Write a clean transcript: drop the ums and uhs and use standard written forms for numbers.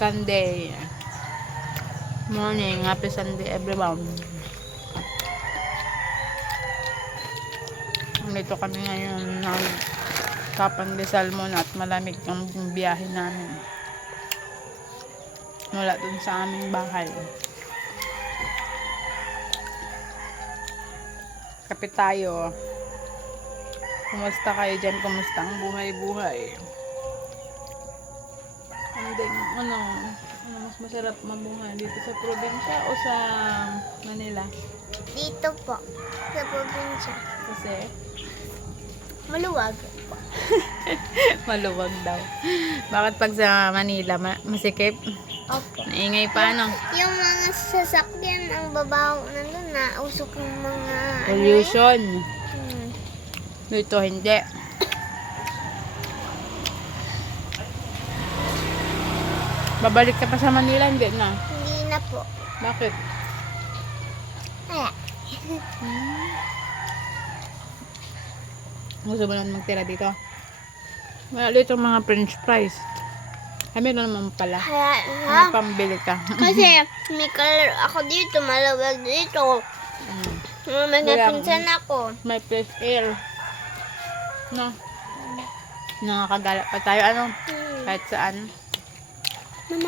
Sunday. Morning. Happy Sunday everyone. Dito kami ngayon ng Kapandesal muna at malamig ang biyahe namin. Mula dun sa aming bahay. Kape tayo. Kumusta kayo dyan? Kumusta ang buhay-buhay? Ano mas masarap mabuhay dito sa probinsya o sa Manila? Dito po, sa probinsya. Kasi Maluwag. maluwag daw. Bakit pag sa Manila masikip? Opo. Naingay pa, no? Yung mga sasakyan, ang babaw nandun na, usok yung mga... Pollution. Hmm. Dito hindi. Babalik ka pa sa Manila, hindi na. Hindi na po. Bakit? Kaya, Gusto mo naman magtira dito? Wala dito mga french fries. Ay, meron naman pala. kaya May pambili ka. Kasi may color ako dito, maluwag dito. May Wala. pinsan ako. May fresh air. No? Nakakagala pa tayo. Ano? Hmm. Kahit saan. Mama,